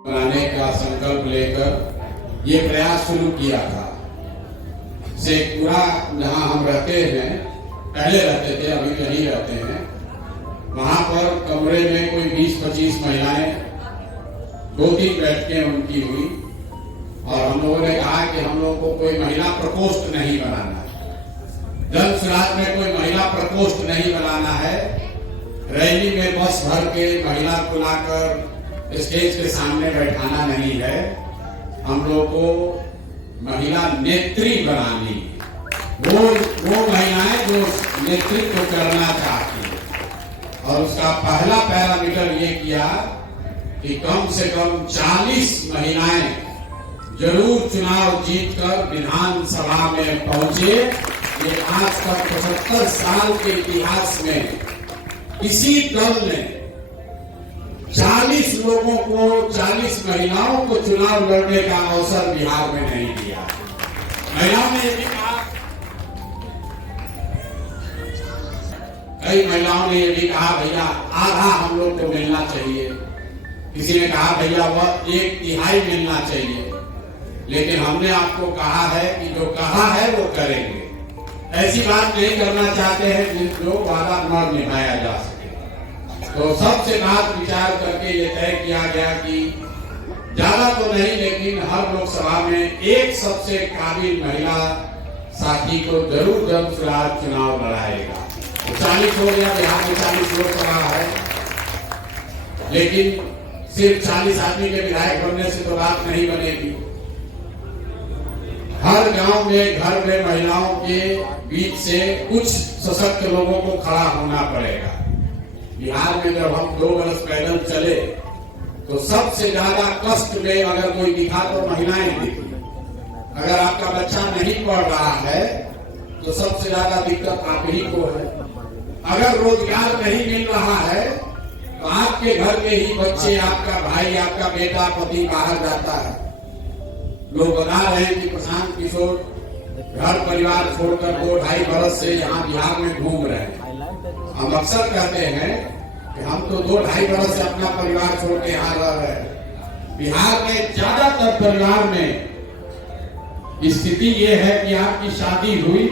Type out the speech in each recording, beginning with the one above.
बनाने का संकल्प लेकर ये प्रयास शुरू किया था। शेखपुरा जहाँ हम रहते हैं, पहले रहते थे, अभी कहीं रहते हैं, वहां पर कमरे में कोई 20-25 महिलाएं, 2-3 बैठकें उनकी हुई और हम लोगों ने कहा कि हम लोगों को कोई महिला प्रकोष्ठ नहीं बनाना है, जन सुराज में कोई महिला प्रकोष्ठ नहीं बनाना है, रैली में बस भर के महिला को लाकर स्टेज के सामने बैठाना नहीं है, हम लोग को महिला नेत्री बनानी है। वो महिलाएं जो नेतृत्व करना चाहती है और उसका पहला पैरामीटर ये किया कि कम से कम 40 महिलाएं जरूर चुनाव जीतकर विधानसभा में पहुंचे। ये आज तक 75 साल के इतिहास में किसी दल ने 40 लोगों को, 40 महिलाओं को चुनाव लड़ने का अवसर बिहार में नहीं दिया। महिलाओं ने ये भी कहा, कई महिलाओं ने ये भी कहा भैया आधा हम लोग को मिलना चाहिए, किसी ने कहा भैया वह 1/3 मिलना चाहिए, लेकिन हमने आपको कहा है कि जो कहा है वो करेंगे। ऐसी बात नहीं करना चाहते हैं जो वादा न निभाया जा सके। तो सबसे बात विचार करके ये तय किया गया कि ज्यादा तो नहीं, लेकिन हर लोकसभा में एक सबसे काबिल महिला साथी को जरूर जन सुराज चुनाव लड़ाएगा। तो 40 हो गया, बिहार में 40 लोकसभा है, लेकिन सिर्फ 40 आदमी के विधायक बनने से तो बात नहीं बनेगी। हर गांव में, घर में महिलाओं के बीच से कुछ सशक्त लोगों को खड़ा होना पड़ेगा। बिहार में जब हम 2 बरस पैदल चले तो सबसे ज्यादा कष्ट में अगर कोई दिखा तो महिलाएं दिखी। अगर आपका बच्चा नहीं पढ़ रहा है तो सबसे ज्यादा दिक्कत आप ही को है। अगर रोजगार नहीं मिल रहा है तो आपके घर के ही बच्चे, आपका भाई, आपका बेटा, पति बाहर जाता है। लोग बता रहे हैं कि प्रशांत किशोर घर परिवार छोड़कर 2-2.5 बरस से यहाँ बिहार में घूम रहे हैं। हम अक्सर कहते हैं कि हम तो 2-2.5 बरस से अपना परिवार छोड़ के यहाँ रह रहे हैं। बिहार में ज्यादातर परिवार में स्थिति ये है कि आपकी शादी हुई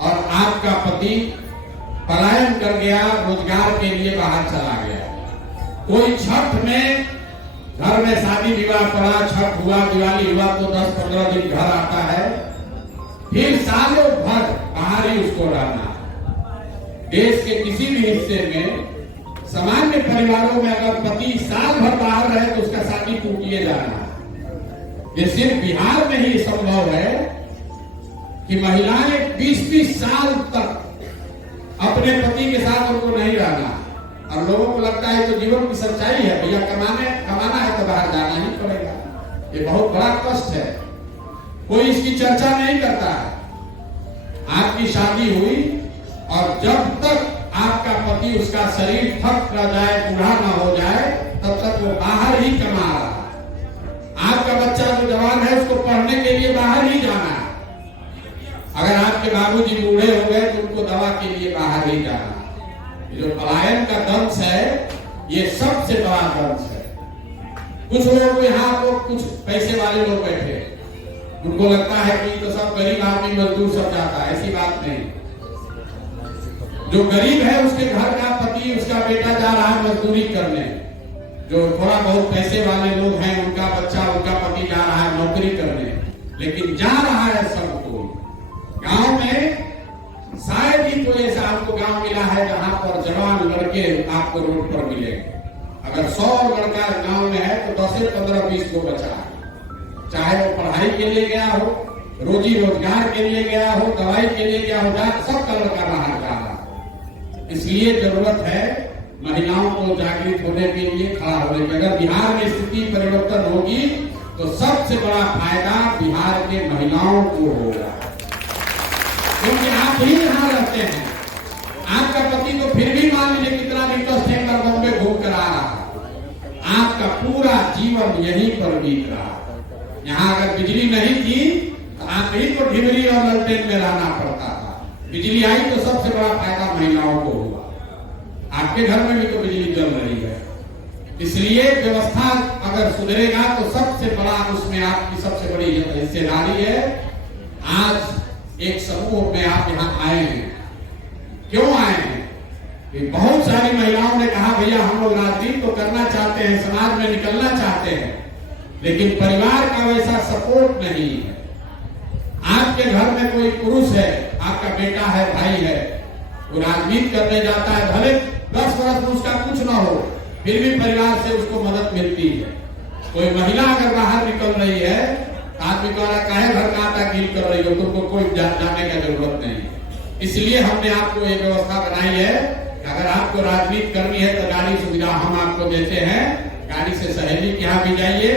और आपका पति पलायन कर गया, रोजगार के लिए बाहर चला गया। कोई छठ में घर में शादी विवाह पड़ा, छठ हुआ, दिवाली हुआ तो 10-15 दिन घर आता है, फिर सालों भर बाहर ही उसको रहना। देश के किसी भी हिस्से में सामान्य परिवारों में अगर पति साल भर बाहर रहे तो उसका शादी टूटिए जाना। ये सिर्फ बिहार में ही संभव है कि महिलाएं 20-20 साल तक अपने पति के साथ उनको नहीं रहना, और लोगों को लगता है तो जीवन की सच्चाई है, भैया कमाना है तो बाहर जाना ही पड़ेगा। ये बहुत बड़ा कष्ट है, कोई इसकी चर्चा नहीं करता है। आपकी शादी हुई और जब तक आपका पति, उसका शरीर थक न जाए, बूढ़ा न हो जाए, तब तक वो बाहर ही कमा रहा है। आपका बच्चा जो जवान है उसको पढ़ने के लिए बाहर ही जाना है। अगर आपके बाबूजी बूढ़े हो गए तो उनको दवा के लिए बाहर ही जाना। जो पलायन का दंश है ये सबसे बड़ा दंश है। कुछ लोग यहाँ को कुछ पैसे वाले लोग बैठे, उनको लगता है कि तो सब गरीब आदमी मजदूर सब जाता है। ऐसी बात नहीं। जो गरीब है उसके घर का पति, उसका बेटा जा रहा है मजदूरी करने। जो थोड़ा बहुत पैसे वाले लोग हैं उनका बच्चा, उनका पति जा रहा है नौकरी करने, लेकिन जा रहा है सब कोई। गांव में शायद ही कोई ऐसा आपको गांव मिला है जहां पर जवान लड़के आपको रोड पर मिलेंगे। अगर 100 लड़का गांव में है तो 10 से 15-20 को बचा है। चाहे वो पढ़ाई के लिए गया हो, रोजी रोजगार के लिए गया हो, दवाई के लिए गया हो, सबका लड़का बाहर जा रहा है। इसलिए जरूरत है महिलाओं को जागृत होने के लिए, खड़ा होने की। अगर बिहार में स्थिति परिवर्तन होगी तो सबसे बड़ा फायदा बिहार के महिलाओं को होगा, क्योंकि आप ही यहाँ रहते हैं। आपका पति तो फिर भी मान लीजिए कितना भी कष्ट है, बॉम्बे घूम कर आ रहा है, आपका पूरा जीवन यहीं पर बीत रहा है। यहाँ अगर बिजली नहीं थी तो आप ही को ढिबरी और ललटेन में रहना पड़ता था। बिजली आई तो सबसे बड़ा फायदा महिलाओं को हुआ। आपके घर में भी तो बिजली जल रही है, इसलिए व्यवस्था अगर सुधरेगा तो सबसे बड़ा उसमें आपकी सबसे बड़ी हिस्सेदारी है। आज एक समूह में आप यहाँ आए हैं, क्यों आए हैं? कि बहुत सारी महिलाओं ने कहा भैया हम लोग राजनीति तो करना चाहते हैं, समाज में निकलना चाहते हैं, लेकिन परिवार का वैसा सपोर्ट नहीं है। आपके घर में कोई पुरुष है, आपका बेटा है, भाई है, वो राजनीति करने जाता है, भले 10 वर्ष में उसका कुछ ना हो, फिर भी परिवार से उसको मदद मिलती है। कोई महिला अगर बाहर निकल रही है, आदमी द्वारा काहे घर का आटा गील कर रही हो, तुमको कोई जाने का जरूरत नहीं। इसलिए हमने आपको ये व्यवस्था बनाई है कि अगर आपको राजनीति करनी है तो गाड़ी सुविधा हम आपको देते हैं। गाड़ी से सहेली के यहाँ भी जाइए,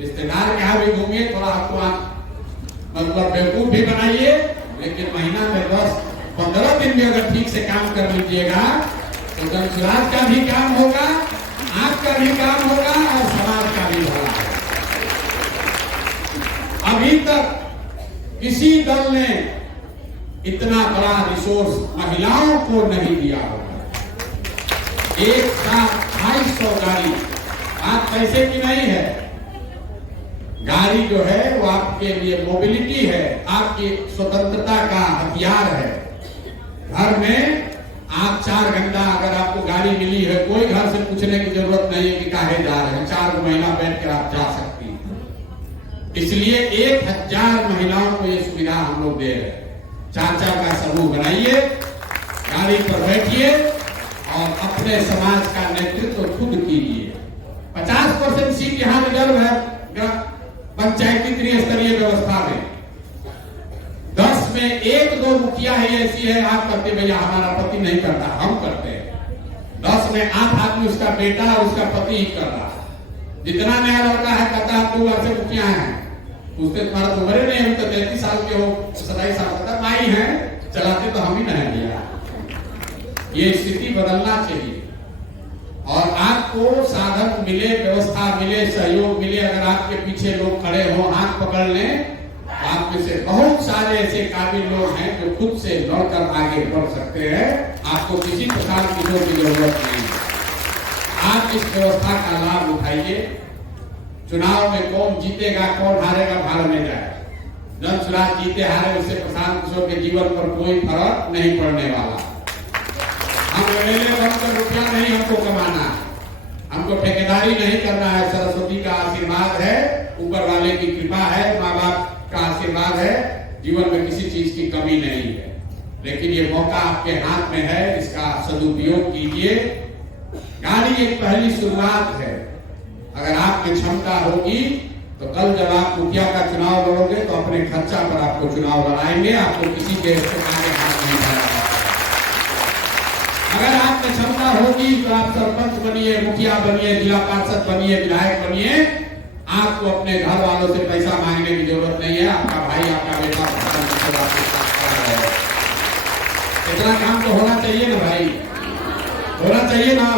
रिश्तेदार के यहाँ भी घूमिए, थोड़ा आपको मतलब बेवकूफ भी बनाइए, लेकिन महीना में 10-15 दिन भी अगर ठीक से काम कर लीजिएगा तो जनसुराज का भी काम होगा, आपका भी काम होगा और समाज का भी भला होगा। अभी तक किसी दल ने इतना बड़ा रिसोर्स महिलाओं को नहीं दिया होगा। एक साथ 250 गाड़ी, आप पैसे की नहीं है, गाड़ी जो है वो आपके लिए मोबिलिटी है, आपकी स्वतंत्रता का हथियार है। घर में आप 4 घंटा अगर आपको गाड़ी मिली है, कोई घर से पूछने की जरूरत नहीं है कि काहे जा रहे हैं, 4 महीना बैठ कर आप जा सकती हैं। इसलिए 1000 महिलाओं को ये सुविधा हम लोग दे रहे हैं। 4 का समूह बनाइए, गाड़ी पर बैठिए और अपने समाज का नेतृत्व खुद कीजिए। 50% सीट यहाँ रिजर्व है पंचायती त्रिस्तरीय व्यवस्था में। 10 में 1-2 मुखिया ही ऐसी है, आप करते भैया हमारा पति नहीं करता, हम करते हैं। 10 में 8 आदमी उसका बेटा और उसका पति ही कर रहा है। जितना नया लड़का है कहता है 2 वर्ष से मुखिया है, पूछते तुम्हारा तो उम्र नहीं, हम तो 33 साल के हो, 27 साल का माई है, चलाते तो हम ही नहीं दिया। ये स्थिति बदलना चाहिए और आपको साधन मिले, व्यवस्था मिले, सहयोग मिले। अगर आपके पीछे लोग खड़े हो, हाथ पकड़ लें, आप में से बहुत सारे ऐसे काबिल लोग हैं जो खुद से लड़कर आगे बढ़ सकते हैं। आपको किसी प्रकार की जरूरत नहीं है। आप इस व्यवस्था का लाभ उठाइए। चुनाव में कौन जीतेगा कौन हारेगा भाड़ में जाए, जनसुराज जीते हारे उससे प्रशांत किशोर के जीवन पर कोई फर्क नहीं पड़ने वाला। हम एमएलए बनकर रुपया नहीं हमको कमाना, हमको ठेकेदारी नहीं करना है। सरस्वती का आशीर्वाद है, ऊपर वाले की कृपा है, माँ बाप का आशीर्वाद है, जीवन में किसी चीज की कमी नहीं है। लेकिन ये मौका आपके हाथ में है, इसका सदुपयोग कीजिए। गाड़ी एक पहली शुरुआत है। अगर आपकी क्षमता होगी तो कल जब आप मुखिया का चुनाव लड़ोगे तो अपने खर्चा पर आपको चुनाव लड़ाएंगे, आपको किसी के आगे हाथ नहीं बढ़ाएंगे। अगर आप में क्षमता होगी तो आप सरपंच बनिए, मुखिया बनिए, जिला पार्षद बनिए, विधायक बनिए। आपको अपने घर वालों से पैसा मांगने की जरूरत नहीं है। आपका भाई, आपका बेटा इतना काम तो होना चाहिए ना भाई, होना चाहिए ना।